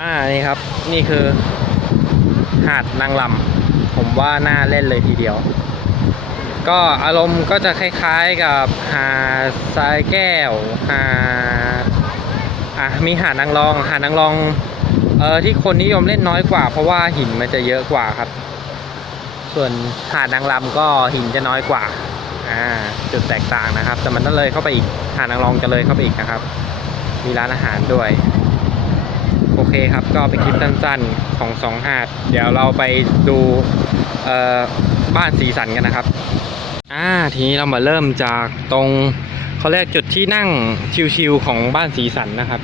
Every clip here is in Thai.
อ่านี่ครับ นี่คือ หาดนางลำผมว่าน่าเล่นเลยทีเดียว ก็อารมณ์ก็จะคล้ายๆกับหาดทรายแก้วหาดอะมีหาดนางรอง หาดนางรองเออที่คนนิยมเล่นน้อยกว่า เพราะว่าหินมันจะเยอะกว่าครับ ส่วนหาดนางรำก็หินจะน้อยกว่าอ่าจุดแตกต่างนะครับ แต่มันต้องเลยเข้าไปอีกหาดนางรองจะเลยเข้าไปอีกนะครับ มีร้านอาหารด้วย เคครับ ก็เป็นคลิปสั้นๆของสองหาด เดี๋ยวเราไปดูบ้านสีสันกันนะครับ อ่า ทีนี้เรามาเริ่มจากตรงเขาเรียกจุดที่นั่งชิวๆของบ้านสีสันนะครับ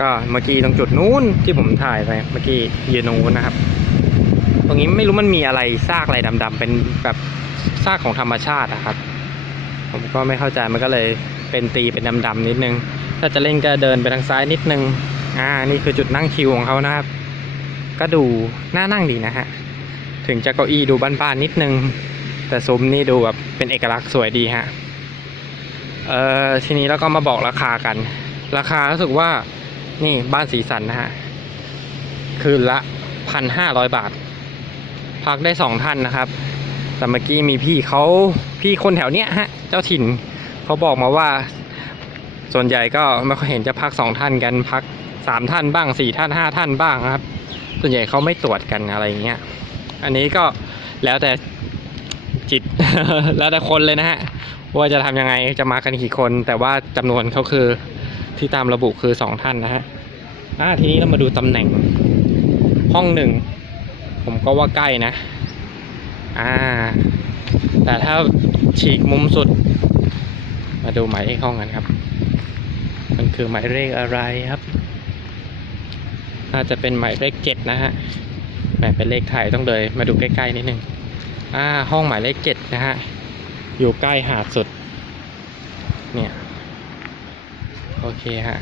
ก็เมื่อกี้ตรงจุดนู้นที่ผมถ่ายไปเมื่อกี้ยืนตรงนู้นนะครับ ตรงนี้ไม่รู้มันมีอะไรซากอะไรดำๆเป็นแบบซากของธรรมชาตินะครับ ผมก็ไม่เข้าใจมันก็เลยเป็นตีเป็นดำๆนิดนึง ถ้าจะเล่นก็เดินไปทางซ้ายนิดนึง อ่านี่คือจุดนั่งคิวของเขานะครับ ก็ดูน่านั่งดีนะฮะ ถึงจะเก้าอี้ดูบ้านๆนิดนึง แต่ซุ้มนี่ดูแบบเป็นเอกลักษณ์สวยดีฮะ เอ่อทีนี้เราก็มาบอกราคากัน ราคารู้สึกว่านี่บ้านสีสันนะฮะ คืนละพันห้าร้อยบาท พักได้สองท่านนะครับ แต่เมื่อกี้มีพี่เขาพี่คนแถวเนี้ยฮะ เจ้าถิ่นเขาบอกมาว่าส่วนใหญ่ก็ไม่ค่อยเห็นจะพักสองท่านกันพัก สามท่านบ้างสี่ท่านห้าท่านบ้างครับ ส่วนใหญ่เขาไม่ตรวจกันอะไรเงี้ย อันนี้ก็แล้วแต่จิตแล้วแต่คนเลยนะฮะว่าจะทำยังไงจะมากันกี่คน แต่ว่าจำนวนเขาคือที่ตามระบุคือสองท่านนะฮะอ่าทีนี้เรามาดูตำแหน่ง ห้องหนึ่งผมก็ว่าใกล้นะ อ่า แต่ถ้าฉีกมุมสุด มาดูหมายเลขห้องกันครับ มันคือหมายเลขอะไรครับ น่าจะเป็นหมายเลขเจ็ดนะฮะแหมเป็นเลขไทยต้องเลยมาดูใกล้ๆนิดนึงอ่าห้องหมายเลขเจ็ดนะฮะอยู่ใกล้หาดสุด เนี่ยโอเคฮะ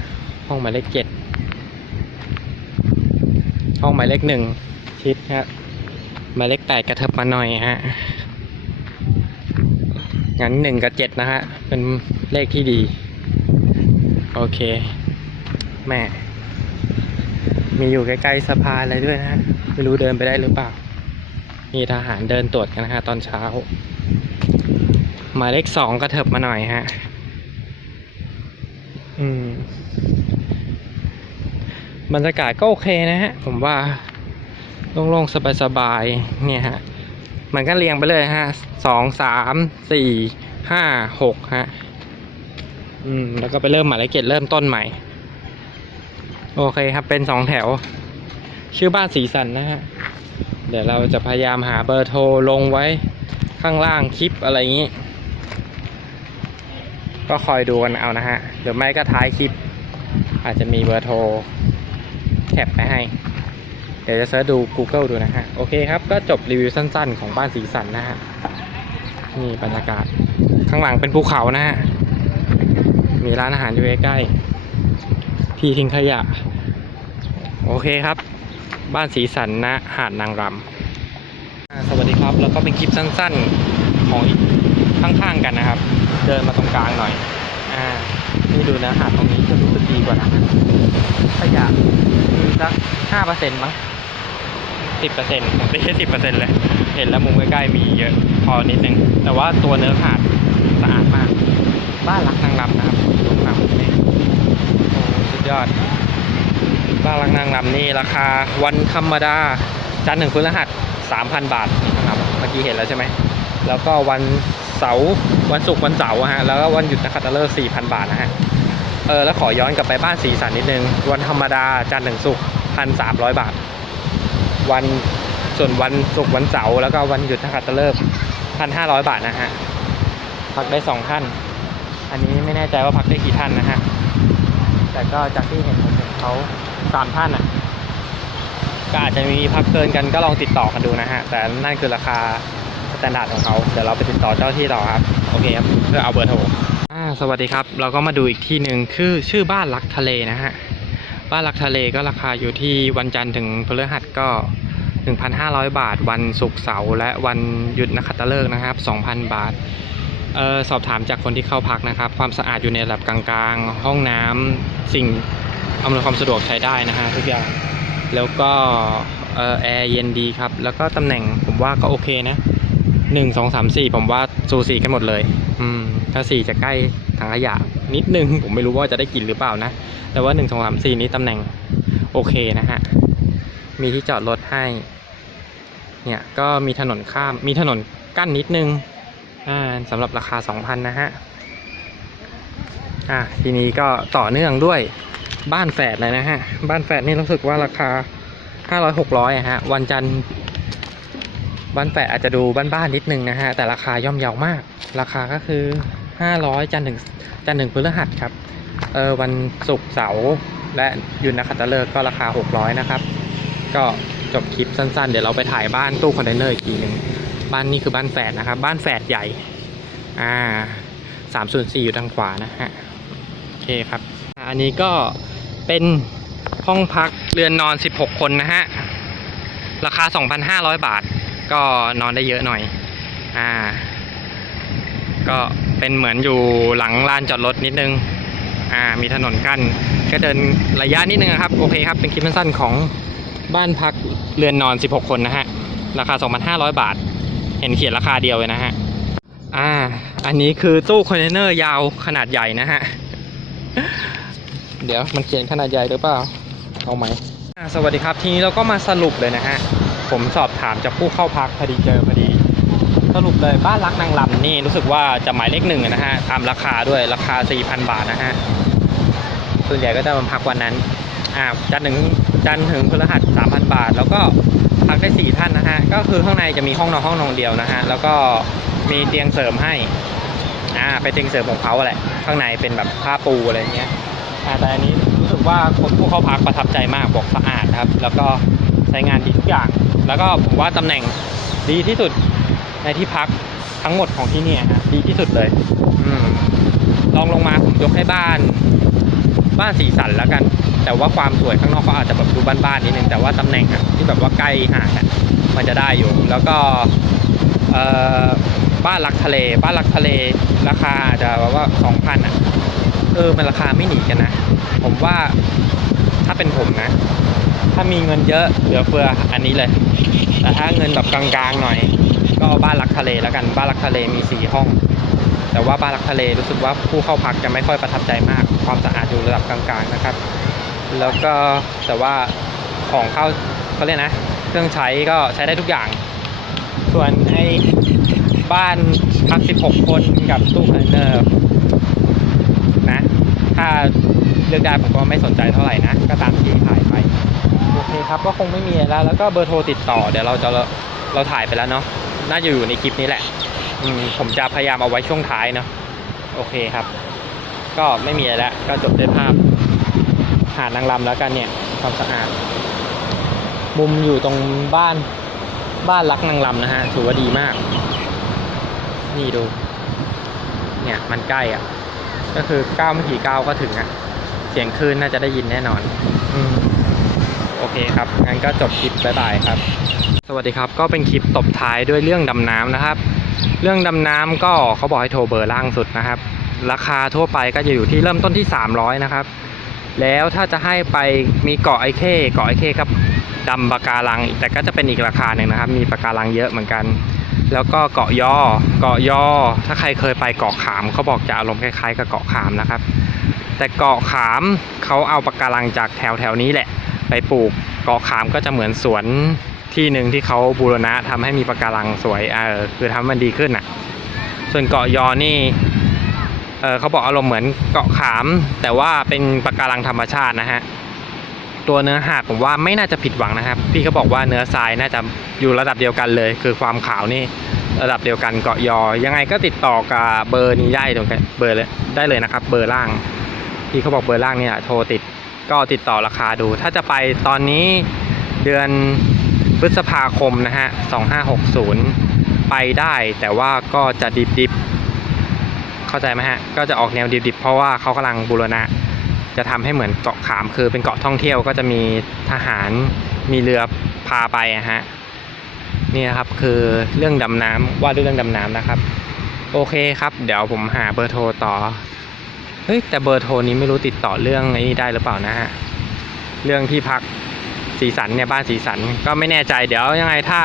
ห้องหมายเลขเจ็ดห้องหมายเลขหนึ่งชิดฮะหมายเลขแปดกระเถิบมาหน่อยฮะงั้นหนึ่งกับเจ็ดนะฮะเป็นเลขที่ดี โอเค แม่ มีอยู่ใกล้ๆสะพานอะไรด้วยนะไม่รู้เดินไปได้หรือเปล่า มีทหารเดินตรวจกันนะฮะตอนเช้า หมายเลขสองกระเถิบมาหน่อยฮะ อืมบรรยากาศก็โอเคนะฮะ ผมว่าโล่งๆ สบายๆ เนี่ยฮะ มันก็เรียงไปเลยฮะสองสามสี่ห้าหกฮะ อืม แล้วก็ไปเริ่มหมายเลขเจ็ดเริ่มต้นใหม่ โอเคครับเป็นสองแถว ชื่อบ้านสีสันนะฮะ เดี๋ยวเราจะพยายามหาเบอร์โทรลงไว้ข้างล่างคลิปอะไรอย่างนี้ ก็คอยดูกันเอานะฮะหรือไม่ก็ท้ายคลิป อาจจะมีเบอร์โทรแคปไปให้ เดี๋ยวจะเสิร์ชดู Google ดูนะฮะ โอเคครับ ก็จบรีวิวสั้นๆ ของบ้านสีสันนะฮะนี่บรรยากาศ ข้างหลังเป็นภูเขานะฮะ มีร้านอาหารอยู่ใกล้ๆ ที่ทิ้งขยะ โอเคครับ บ้านสีสันนะหาดนางรำอ่าสวัสดีครับ แล้วก็เป็นคลิปสั้นๆของอีกข้างๆกันนะครับ เดินมาตรงกลางหน่อย อ่านี่ดูนะหาดตรงนี้จะรู้สึกดีกว่านะขยะมีสักห้าเปอร์เซ็นต์มั้งสิบเปอร์เซ็นต์ผมได้แค่สิบเปอร์เซ็นต์เลย เห็นแล้วมุมใกล้ๆมีเยอะพอนิดนึง แต่ว่าตัวเนื้อหาดสะอาดมาก บ้านรักนางรำนะครับตรงกลางนี่ สุดยอดบ้านรักนางรำนี่ราคาวันธรรมดาจันทร์ถึงพฤหัสสามพันบาทนะครับเมื่อกี้เห็นแล้วใช่ไหมแล้วก็วันเสาร์วันศุกร์วันเสาร์ฮะแล้วก็วันหยุดนักขัตฤกษ์สี่พันบาทนะฮะเออแล้วขอย้อนกลับไปบ้านสีสันนิดนึง วันธรรมดาจันทร์ถึงศุกร์พันสามร้อยบาท วันส่วนวันศุกร์วันเสาร์แล้วก็วันหยุดนักขัตฤกษ์พันห้าร้อยบาทนะฮะพักได้สองท่าน อันนี้ไม่แน่ใจว่าพักได้กี่ท่านนะฮะ แต่ก็จากที่เห็นผมเห็นเขาสามท่านอะก็อาจจะมีพักเกินกันก็ลองติดต่อกันดูนะฮะ แต่นั่นคือราคาสแตนดาร์ดของเขาเดี๋ยวเราไปติดต่อเจ้าที่ต่อครับ โอเคครับเพื่อเอาเบอร์โทรอ่าสวัสดีครับ เราก็มาดูอีกที่หนึ่งคือชื่อบ้านรักทะเลนะฮะ บ้านรักทะเลก็ราคาอยู่ที่วันจันทร์ถึงพฤหัสก็ 1,500 บาท วันศุกร์เสาร์และวันหยุดนักขัตฤกษ์นะครับ 2,000 บาท ออสอบถามจากคนที่เข้าพักนะครับ ความสะอาดอยู่ในระดับกลางๆ ห้องน้ำสิ่งอำนวยความสะดวกใช้ได้นะฮะทุกอย่างแล้วก็เออแอร์เย็นดีครับ แล้วก็ตำแหน่งผมว่าก็โอเคนะหนึ่งสองสามสี่ผมว่าสูสีกันหมดเลย อืมถ้าสี่จะใกล้ถังขยะนิดนึง ผมไม่รู้ว่าจะได้กินหรือเปล่านะ แต่ว่าหนึ่งสองสามสี่นี้ตำแหน่งโอเคนะฮะ มีที่จอดรถให้ เนี่ยก็มีถนนข้ามมีถนนกั้นนิดนึง อ่าสำหรับราคา 2,000 นะฮะ อะทีนี้ก็ต่อเนื่องด้วยบ้านแฝดเลยนะฮะ บ้านแฝดนี่รู้สึกว่าราคา 500 600อะฮะ วันจันทร์บ้านแฝดอาจจะดูบ้านๆนิดนึงนะฮะ แต่ราคาย่อมเยาวมาก ราคาก็คือ 500 จันทร์ถึงจันทร์ถึงพฤหัสครับ เออวันศุกร์เสาร์และหยุดนักขัตฤกษ์ก็ราคา 600 นะครับ ก็จบคลิปสั้นๆ เดี๋ยวเราไปถ่ายบ้านตู้คอนเทนเนอร์อีกทีหนึ่ง บ้านนี้คือบ้านแฝดนะครับ บ้านแฝดใหญ่ อ่าสามส่วนสี่อยู่ทางขวานะฮะโอเคครับ อันนี้ก็เป็นห้องพักเรือนนอน 16 คนนะฮะ ราคา 2,500 บาท ก็นอนได้เยอะหน่อย อ่า ก็เป็นเหมือนอยู่หลังลานจอดรถนิดนึง อ่า มีถนนกั้น ก็เดินระยะนิดนึงครับ โอเคครับ เป็นคลิปสั้นๆของบ้านพักเรือนนอน 16 คนนะฮะ ราคา 2,500 บาท เห็นเขียนราคาเดียวเลยนะฮะ อ่า อันนี้คือตู้คอนเทนเนอร์ยาวขนาดใหญ่นะฮะ เดี๋ยวมันเขียนขนาดใหญ่หรือเปล่า เอาไหมอ่าสวัสดีครับทีนี้เราก็มาสรุปเลยนะฮะ ผมสอบถามจากผู้เข้าพักพอดีเจอพอดี สรุปเลยบ้านรักนางลำนี่รู้สึกว่าจะหมายเลขหนึ่งนะฮะตามราคาด้วยราคา 4,000 บาทนะฮะส่วนใหญ่ก็จะมาพักวันนั้นอ่าจันถึงจันถึงพฤหัส3,000 บาท แล้วก็ พักได้4ท่านนะฮะ ก็คือข้างในจะมีห้องนอนห้องนอนเดียวนะฮะ แล้วก็มีเตียงเสริมให้ อ่า เป็นเตียงเสริมของเขาแหละ ข้างในเป็นแบบผ้าปูอะไรเงี้ย อ่า แต่อันนี้รู้สึกว่าคนผู้เข้าพักประทับใจมาก บอกสะอาดครับ แล้วก็ใช้งานดีทุกอย่าง แล้วก็ผมว่าตำแหน่งดีที่สุดในที่พักทั้งหมดของที่นี่ฮะ ดีที่สุดเลย อืมลองลงมาผมยกให้บ้าน บ้านสีสันแล้วกัน แต่ว่าความสวยข้างนอกก็อาจจะแบบดูบ้านๆนิดนึงแต่ว่าตำแหน่งอะที่แบบว่าใกล้หาดมันจะได้อยู่ แล้วก็บ้านรักทะเล บ้านรักทะเล ราคาอาจจะแบบว่าสองพันอะเออมันราคาไม่หนีกันนะ ผมว่าถ้าเป็นผมนะ ถ้ามีเงินเยอะเหลือเฟืออันนี้เลย แต่ถ้าเงินแบบกลางๆหน่อย ก็บ้านรักทะเลแล้วกันบ้านรักทะเลมีสี่ห้อง แต่ว่าบ้านรักทะเลรู้สึกว่าผู้เข้าพักจะไม่ค่อยประทับใจมาก ความสะอาดอยู่ระดับกลางๆนะครับ แล้วก็แต่ว่าของเข้าเขาเรียกนะ เครื่องใช้ก็ใช้ได้ทุกอย่าง ส่วนไอ้บ้านพัก 16 คนกับตู้คอนเทนเนอร์นะ ถ้าเลือกได้ผมก็ไม่สนใจเท่าไหร่นะ ก็ตามที่ถ่ายไป โอเคครับก็คงไม่มีแล้ว แล้วก็เบอร์โทรติดต่อเดี๋ยวเราจะเราถ่ายไปแล้วเนาะน่าจะอยู่ในคลิปนี้แหละ ผมจะพยายามเอาไว้ช่วงท้ายเนาะโอเคครับ ก็ไม่มีอะไรแล้วก็จบด้วยภาพหาดนางรำแล้วกันเนี่ยความสะอาด มุมอยู่ตรงบ้านบ้านรักนางรำนะฮะถือว่าดีมาก นี่ดู เนี่ยมันใกล้อะ ก็คือก้าวไม่กี่ก้าวก็ถึงอะ เสียงคลื่นน่าจะได้ยินแน่นอนอืมโอเคครับงั้นก็จบคลิปบ๊ายบายครับ สวัสดีครับ ก็เป็นคลิปตบท้ายด้วยเรื่องดำน้ำนะครับ เรื่องดำน้ำก็เขาบอกให้โทรเบอร์ล่างสุดนะครับ ราคาทั่วไปก็จะอยู่ที่เริ่มต้นที่ 300 นะครับ แล้วถ้าจะให้ไปมีเกาะไอเข้เกาะไอเข้กับดำปะการังอีกแต่ก็จะเป็นอีกราคาหนึ่งนะครับ มีปะการังเยอะเหมือนกัน แล้วก็เกาะยอเกาะยอ ถ้าใครเคยไปเกาะขามเขาบอกจะอารมณ์คล้ายๆ กับเกาะขามนะครับ แต่เกาะขามเขาเอาปะการังจากแถวแถวนี้แหละ ไปปลูกเกาะขามก็จะเหมือนสวน ที่หนึ่งที่เขาบูรณะทำให้มีปะการังสวยเออคือทำให้มันดีขึ้นอะ ส่วนเกาะยอนี่เออเขาบอกอารมณ์เหมือนเกาะขาม แต่ว่าเป็นปะการังธรรมชาตินะฮะตัวเนื้อหาดผมว่าไม่น่าจะผิดหวังนะครับ พี่เขาบอกว่าเนื้อทรายน่าจะอยู่ระดับเดียวกันเลย คือความขาวนี่ระดับเดียวกันเกาะยอ ยังไงก็ติดต่อกับเบอร์นี้ได้ตรงเบอร์เลยได้เลยนะครับ เบอร์ล่างพี่เขาบอกเบอร์ล่างเนี่ยโทรติดก็ติดต่อราคาดู ถ้าจะไปตอนนี้เดือน พฤษภาคมนะฮะ 2560 ไปได้แต่ว่าก็จะดิบดิบๆเข้าใจไหมฮะ ก็จะออกแนวดิบดิบๆเพราะว่าเขากำลังบูรณะ จะทำให้เหมือนเกาะขามคือเป็นเกาะท่องเที่ยวก็จะมีทหารมีเรือพาไปอะฮะนี่นะครับคือเรื่องดำน้ำว่าด้วยเรื่องดำน้ำนะครับ โอเคครับ เดี๋ยวผมหาเบอร์โทรต่อเฮ้ยแต่เบอร์โทรนี้ไม่รู้ติดต่อเรื่องไอ้นี่ได้หรือเปล่านะฮะเรื่องที่พัก สีสันเนี่ยบ้านสีสันก็ไม่แน่ใจเดี๋ยวยังไงถ้า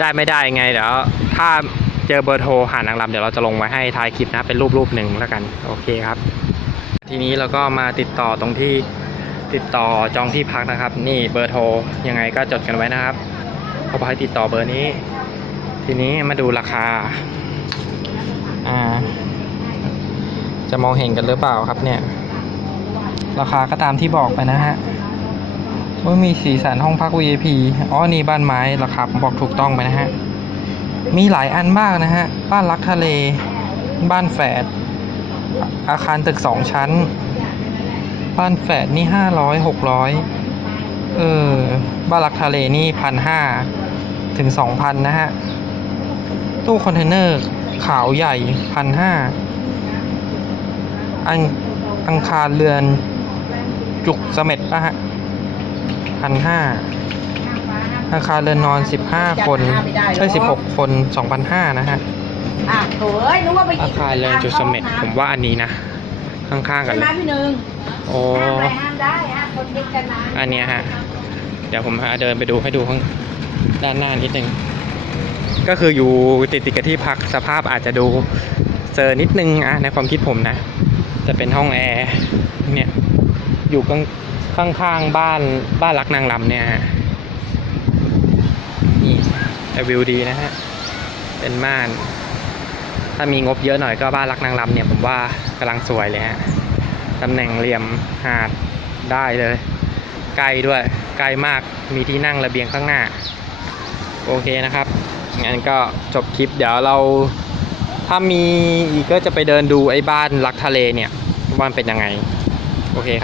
ได้ไม่ได้ไงเดี๋ยวถ้าเจอเบอร์โทรหานางรำเดี๋ยวเราจะลงไว้ให้ท้ายคลิปนะเป็นรูปรูปหนึ่งแล้วกันโอเคครับ ทีนี้เราก็มาติดต่อตรงที่ติดต่อจองที่พักนะครับ นี่เบอร์โทรยังไงก็จดกันไว้นะครับเขาบอกให้ติดต่อเบอร์นี้ ทีนี้มาดูราคาอ่าจะมองเห็นกันหรือเปล่าครับเนี่ย ราคาก็ตามที่บอกไปนะฮะ ว่ามีสีสันห้องพัก VIP อ๋อ นี่บ้านไม้ราคาผมบอกถูกต้องไปนะฮะ มีหลายอันมากนะฮะ บ้านรักทะเล บ้านแฝด อาคารตึกสองชั้น บ้านแฝดนี่ห้าร้อยหกร้อยเออ บ้านรักทะเลนี่พันห้าถึงสองพันนะฮะ ตู้คอนเทนเนอร์ขาวใหญ่พันห้าอังอังคารเรือนจุกเสม็ดนะฮะ พันห้าอาคารเรือนนอนสิบห้าคนใช่สิบหกคนสองพันห้านะฮะอะโถเอ้ยนึกว่าไปหยิอาบคารเรือนจุดเสม็ดผมว่าอันนี้นะ ข้างๆกันใช่เลไหมยพี่หนึ่งโอ้ห้ามอะไรห้ามได้ฮะคนเด็กกันนะอันเนี้ยฮะ เดี๋ยวผมหาเดินไปดูให้ดูข้างด้านหน้านิดนึง ก็คืออยู่ติดติดกับที่พักสภาพอาจจะดูเซอร์นิดนึงอะในความคิดผมนะ จะเป็นห้องแอร์เนี่ยอยู่ข้าง ข้างๆบ้านบ้านรักนางลำเนี่ยฮะนี่แต่วิวดีนะฮะ เป็นม่าน ถ้ามีงบเยอะหน่อยก็บ้านรักนางลำเนี่ยผมว่ากำลังสวยเลยฮะตำแหน่งเหลี่ยมหาดได้เลยไกลด้วยไกลมากมีที่นั่งระเบียงข้างหน้า โอเคนะครับงั้นก็จบคลิปเดี๋ยวเราถ้ามีอีกก็จะไปเดินดูไอ้บ้านรักทะเลเนี่ยว่ามันเป็นยังไง โอเคครับ